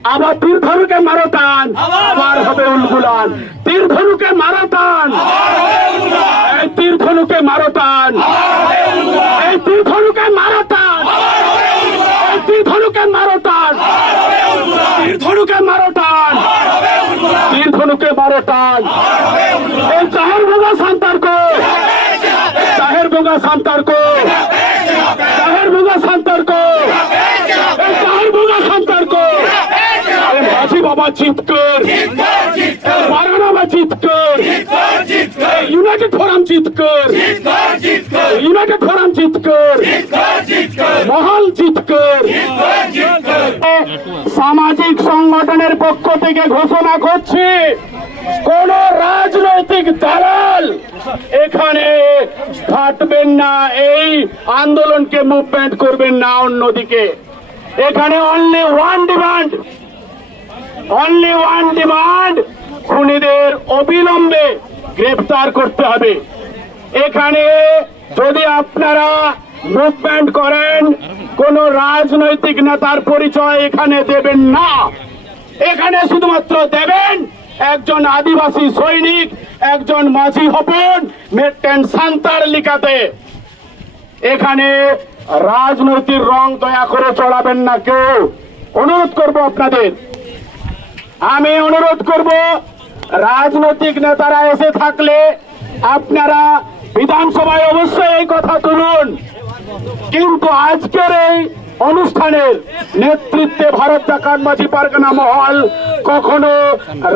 আবার তীর ধনুকে মারো টান, আবার হবে উলগুলান। তীর ধনুকে মারো টান, এই তীর ধনুকে মারো টান, এই তীর ধনুকে মারো টান, এই তীর ধনুকে মারো টান, তীর ধনুকে মারো টান, তীর ধনুকে মারো টান। এই চাহের বোগা সন্তান কো, চাহের বোগা সন্তান কো, চাহের বোগা সন্তান কো, এই চাহের বোগা সন্তান কো। মাঝি বাবা চিৎকার, মারানাবা চিৎকার, ইউনাইটেড ফোরাম চিৎকার, ইউনাইটেড ফোরাম চিৎকার, মহল চিৎকার। সামাজিক সংগঠনের পক্ষ থেকে ঘোষণা করছি, কোন রাজনৈতিক দালাল এখানে খাটবেন না, এই আন্দোলনকে মুভমেন্ট করবেন না অন্যদিকে। এখানে only one demand, only one demand, খুনিদের অবিলম্বে গ্রেফতার করতে হবে। এখানে যদি আপনারা মুভমেন্ট করেন, কোন রাজনৈতিক নেতার পরিচয় এখানে দেবেন না। এখানে শুধুমাত্র দেবেন একজন আদিবাসী সৈনিক, একজন মাঝি হপন, মেটেন সান্তার লিখাতে। এখানে রাজনৈতিক রং দয়া করে চড়াবেন না কেউ। অনুরোধ করব আপনাদের, আমি অনুরোধ করব, রাজনৈতিক নেতারা এসে থাকলে আপনারা বিধানসভায় অবশ্যই এই কথা তুলুন, কিন্তু আজকের এই অনুষ্ঠানের নেতৃত্বে ভারত জাকাত মাঝি পারগানা মহল কখনো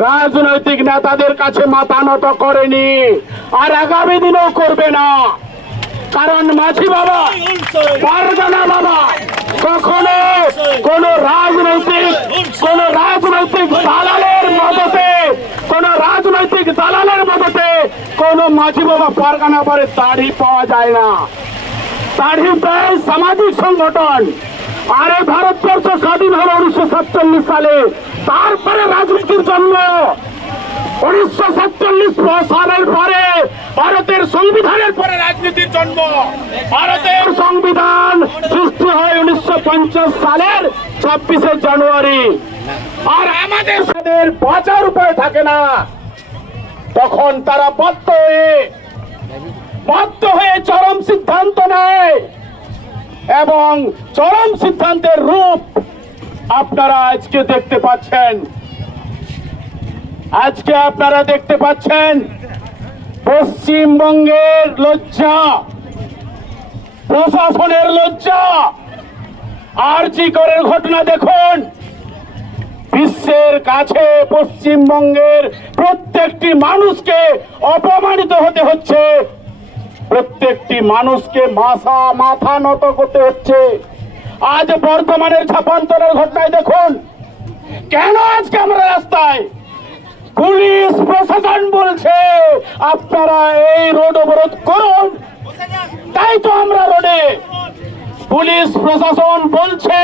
রাজনৈতিক নেতাদের কাছে মাথা নত করেনি, আর আগামী দিনেও করবে না। কারণ মাঝি বাবা, পারগানা বাবা কখনো কোন রাজনৈতিক দালালের মদতে, কোন রাজনৈতিক দালালের মদতে কোন মাঝি বাবা পারগানা বাড়ির দাড়ি পাওয়া যায় না। দাড়ি প্রায় সামাজিক সংগঠন। আরে ভারতবর্ষ স্বাধীন হলো 1947 সালে, তারপরে রাজনীতির জন্ম। 1947 সালের পরে ভারতের সংবিধানের পরে রাজনীতির জন্ম। ভারতের সংবিধান সৃষ্টি হয় 1950 সালের 26শে জানুয়ারি। আর আমাদের তাদের বাঁচার উপায় থাকে না, তখন তারা বাধ্য হয়ে চরম সিদ্ধান্ত নেয়, এবং চরম সিদ্ধান্তের রূপ আপনারা আজকে দেখতে পাচ্ছেন। আজকে আপনারা দেখতে পাচ্ছেন পশ্চিমবঙ্গের লজ্জা, প্রশাসনের লজ্জা। আরজি করের ঘটনা দেখুন, বিশ্বের কাছে পশ্চিমবঙ্গের প্রত্যেকটি মানুষকে অপমানিত হতে হচ্ছে, প্রত্যেকটি মানুষকে মাথা নত করতে হচ্ছে। আজ বর্ধমানের ছাপান্তরের ঘটনায় দেখুন, কেন আজকে আমরা রাস্তায়, পুলিশ প্রশাসন বলছে আপনারা এই রোড অবরোধ করুন, তাই তো আমরা রোডে। পুলিশ প্রশাসন বলছে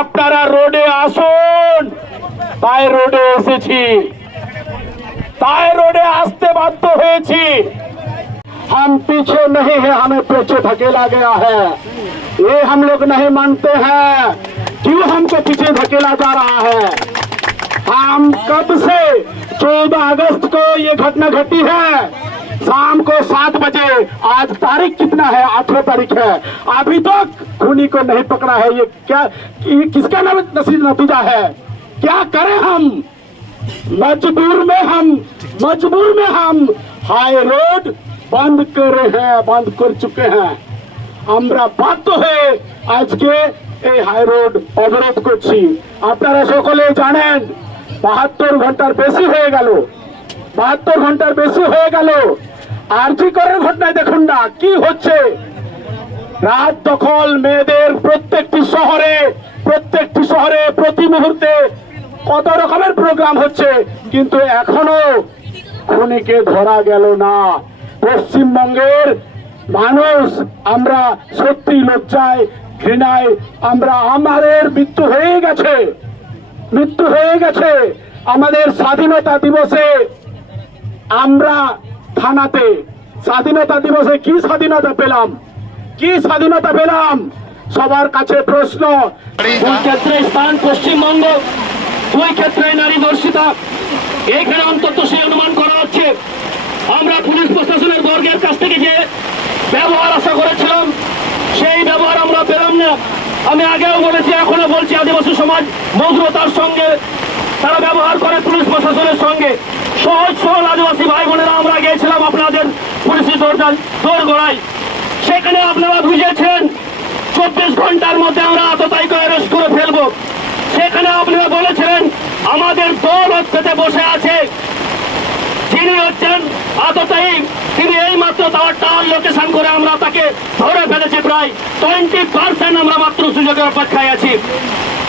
আপনারা রোডে আসুন, তাই রোডে এসেছি, তাই রোডে আসতে বাধ্য হয়েছি। हम पीछे नहीं है, हमें पीछे धकेला गया है, ये हम लोग नहीं मानते हैं। क्यों हमको पीछे धकेला जा रहा है? हम कब से 14 अगस्त को ये घटना घटी है, शाम को 7 बजे, आज तारीख कितना है, 18 तारीख है, अभी तक खूनी को नहीं पकड़ा है। ये क्या, किसका नतीजा है? क्या करें हम? मजबूर में हम हाई रोड बंद करे हैं, बंद कर चुके हैं। আমরা বাধ্য হয়ে আজকে এই হাই রোড অবরোধ করছি। আপনারা সকলে জানেন 72 ঘন্টার বেশি হয়ে গেল, 72 ঘন্টার বেশি হয়ে গেল। আরজি করের ঘটনায় দেখুন না কি হচ্ছে। রাত দখল, মেয়েদের প্রত্যেকটি শহরে প্রতি মুহূর্তে কত রকমের প্রোগ্রাম হচ্ছে, কিন্তু এখনো খুনিকে ধরা গেল না। পশ্চিমবঙ্গের মানুষ আমরা সত্যি লজ্জায়, ঘৃণায়, আমাদের মৃত্যু হয়ে গেছে। আমাদের স্বাধীনতা দিবসে আমরা থানাতে, স্বাধীনতা দিবসে কি স্বাধীনতা পেলাম? সবার কাছে প্রশ্ন, দুই ক্ষেত্রে স্থান পশ্চিমবঙ্গ, দুই ক্ষেত্রে নারী ধর্ষিতা। এইখানে অন্তত সেই অনুমান করা হচ্ছে আমরা পুলিশ প্রশাসনের বর্গের কাছ থেকে যে ব্যবহার আশা করেছিলাম সেই ব্যবহার আমরা পেলাম না। আমি আগেও বলেছি, এখনো বলছি, আদিবাসী সমাজ মধুরতার সঙ্গে তারা ব্যবহার করে পুলিশ প্রশাসনের সঙ্গে। সহজ সরল আদিবাসী ভাই বোনেরা আমরা গিয়েছিলাম আপনাদের পুলিশি দোরগোড়ায়, সেখানে আপনারা বুঝেছেন 24 ঘন্টার মধ্যে আমরা আততায়ীকে অ্যারেস্ট করে ফেলবো। সেখানে আপনারা বলেছিলেন আমাদের দল হচ্ছে বসে আছে, যিনি হচ্ছেন আততায়ী তিনি এই মাত্র টাওয়ার লোকেশন করে আমরা তাকে ধরে ফেলেছি। প্রায় 20% আমরা মাত্র সুযোগের অপেক্ষায় আছি।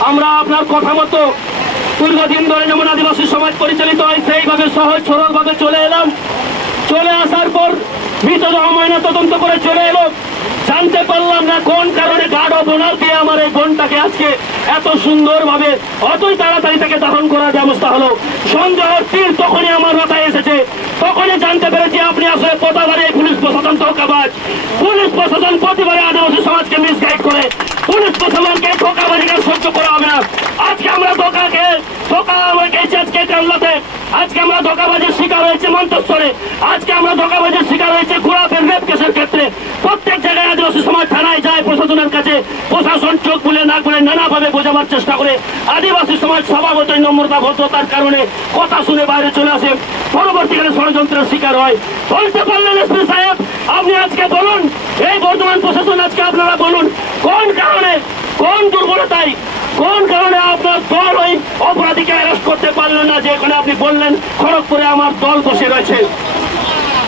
আমরা আপনার কথা মতো দীর্ঘদিন ধরে যেমন আদিবাসী সমাজ পরিচালিত হয় সেইভাবে সহজ সরল ভাবে চলে এলাম। চলে আসার পর মৃতদেহ ময়না তদন্ত করে চলে এলো, জানতে পারলাম না কোন কারণে গার্ড অফ অনার দিয়ে আমার এই বোনটাকে আজকে এত সুন্দরভাবে অতই তাড়াতাড়ি তাকে দাফন করার ব্যবস্থা হলো। সন্দেহের তীর তখনই আমার মাথায় এসেছে, তখনই জানতে পেরেছি আপনি আসলে প্রতিবারে পুলিশ প্রশাসন ধোঁকাবাজ। পুলিশ প্রশাসন প্রতিবারে আদিবাসী সমাজকে মিসগাইড করে, পুলিশ প্রশাসনকে ধোঁকাবাজিকে সহ্য করা হবে না। আজকে আমরা আজকে আমরা ধোঁকাবাজির শিকার হয়েছে মন্তস্তরে, আজকে আমরা ধোঁকাবাজির শিকার হয়েছে ঘোরাফের রেপ কেসের ক্ষেত্রে। প্রত্যেক জায়গায় আদিবাসী সমাজ থানায় যায়, প্রশাসনের কাছে প্রশাসন চোখ বুলে না করে নানাভাবে বোঝাবার চেষ্টা করে। আদিবাসী সমাজ স্বভাবতই নম্রতা ভদ্রতার কারণে কথা শুনে বাইরে চলে আসে, পরবর্তীকালে ষড়যন্ত্রের শিকার হয়। বলতে পারলেন এসপি সাহেব, আপনি আজকে বলুন, এই বর্তমান প্রশাসন আজকে আপনারা বলুন কোন কারণে, কোন দুর্বলতায়, কোন কারণে আপনার দল ওই অপরাধীকে অ্যারেস্ট করতে পারলেন না? যেখানে আপনি বললেন খড়গপুরে আমার দল বসে রয়েছে,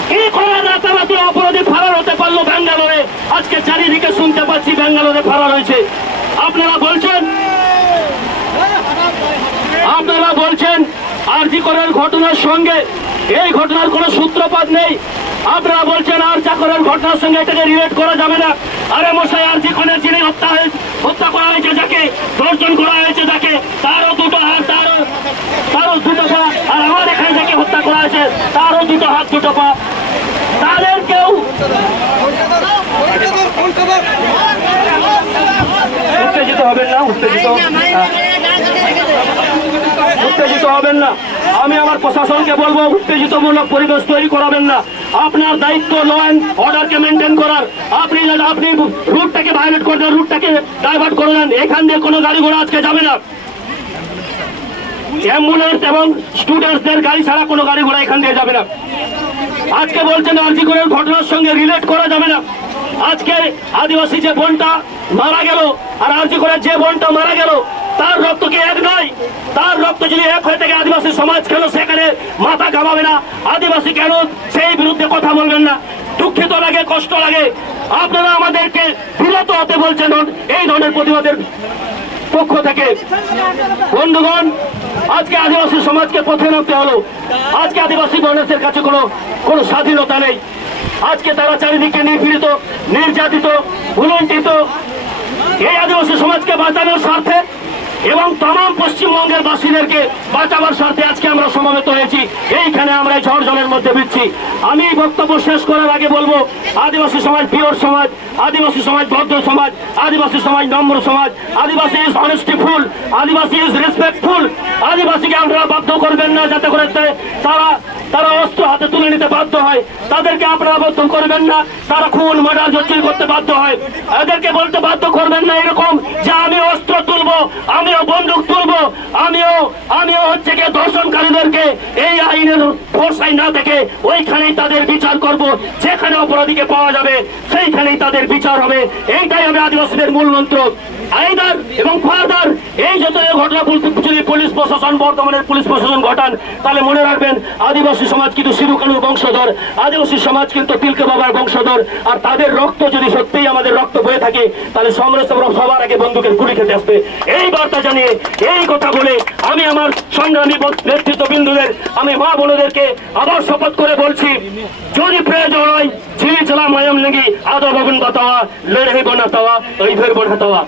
কি করে রাতারাতি অপরাধী ফারার হতে পারলো ব্যাঙ্গালোরে? আজকে চারিদিকে শুনতে পাচ্ছি ব্যাঙ্গালোরে ফারার হয়েছে। আপনারা বলছেন আরজি করের ঘটনার সঙ্গে এই ঘটনার কোনো সূত্রপাত নেই। আপনারা বলছেন আরজি করের ঘটনার সঙ্গে এটাকে রিলেট করা যাবে না। আরে মশাই, আরজি করের যিনি হত্যা করা হয়েছে, যাকে ধর্ষণ করা হয়েছে, যাকে তারও দুটো হাত, তারও দুটো পা, আর আমার এখানে যাকে হত্যা করা হয়েছে তারও দুটো হাত দুটো পা, তাদের কেউ উত্তেজিত হবেন না, উত্তেজিত হবেন না। আমি আমার প্রশাসনকে বলবো উত্তেজিতমূলক পরিবেশ তৈরি করাবেন না। আপনার দায়িত্ব ল অ্যান্ড অর্ডারকে মেনটেন করার। আপনি রুটটাকে ভায়োলেট করে দেন, রুটটাকে ডাইভার্ট করে দেন। এখান দিয়ে কোনো গাড়ি ঘোড়া আজকে যাবে না। অ্যাম্বুলেন্স এবং স্টুডেন্টসদের গাড়ি ছাড়া কোনো গাড়ি ঘোড়া এখান দিয়ে যাবে না। আজকে বলছেন আরজি করের ঘটনার সঙ্গে রিলেট করা যাবে না। আজকে আদিবাসী যে বোনটা মারা গেল আর আরজি করের যে বোনটা মারা গেল, তার রক্ত কি এক নয়? তার রক্ত যদি এক হয়ে থাকে আদিবাসী সমাজ কেন সেখানে মাথা ঘামাবে না? আদিবাসী কেন সেই বিরুদ্ধে কথা বলবেন না? দুঃখিত লাগে, কষ্ট লাগে। আপনারা আমাদেরকে বিরত হতে বলছেন এই ধরনের প্রতিবাদের পক্ষ থেকে। বন্ধুগণ, আজকে আদিবাসী সমাজকে পথে নামতে হলো। আজকে আদিবাসী মানুষের কাছে কোনো স্বাধীনতা নেই। আজকে তারা চারিদিকে নিপীড়িত, নির্যাতিত, ভুলুণ্ঠিত। এই আদিবাসী সমাজকে বাঁচানোর স্বার্থে এবং तमाम পশ্চিমবঙ্গের বাসীদেরকে বাঁচাবার স্বার্থে আজকে আমরা সমবেত হয়েছি। এইখানে আমরা ঝড় জলের মধ্যে বিচ্ছি। আমি বক্তব্য শেষ করার আগে বলবো, আদিবাসী সমাজ পিওর সমাজ, আদিবাসী সমাজ ভদ্র সমাজ, আদিবাসী সমাজ নম্র সমাজ, আদিবাসী ইজ অনেস্টিফুল, আদিবাসী ইজ রেসপেক্টফুল। আদিবাসীকে আপনারা বাধ্য করবেন না যাতে করে তারা অস্ত্র হাতে তুলে নিতে বাধ্য হয়। তাদেরকে আপনারা বাধ্য করবেন না তারা খুন মার্ডার জটিল করতে বাধ্য হয়। এদেরকে বলতে বাধ্য করবেন না এরকম যে আমি অস্ত্র তুলবো, আমিও বন্দুক তুলবো, আমিও হচ্ছে গিয়ে ধর্ষণকারীদেরকে এই আইনের ভরসায় না থেকে ওইখানেই তাদের বিচার করব। যেখানে অপরাধীকে পাওয়া যাবে সেইখানেই তাদের বিচার হবে। এইটাই হবে আদিবাসীদের মূল মন্ত্র। আইদার এবং ফার্দার এই যত ঘটনা যদি পুলিশ প্রশাসন, বর্তমানের পুলিশ প্রশাসন ঘটান, তাহলে মনে রাখবেন আদিবাসী সমাজ কিন্তু সিধু কানুর বংশধর, আদিবাসী সমাজ কিন্তু তিলকে বাবার বংশধর। আর তাদের রক্ত যদি সত্যিই আমাদের রক্ত বয়ে থাকে তাহলে সবার আগে বন্দুকের গুলি খেতে আসবে। এই বার্তা জানিয়ে, এই কথা বলে আমি আমার সংগ্রামী নেতৃত্ববৃন্দদের, আমি মা বোনদেরকে আবার শপথ করে বলছি, যদি প্রয়োজন হয় ছিলি চলা মায়াম লেগি আদা ভবন বাতাওয়া লড়ে বনাতাওয়া ওই ফের বনাতাওয়া।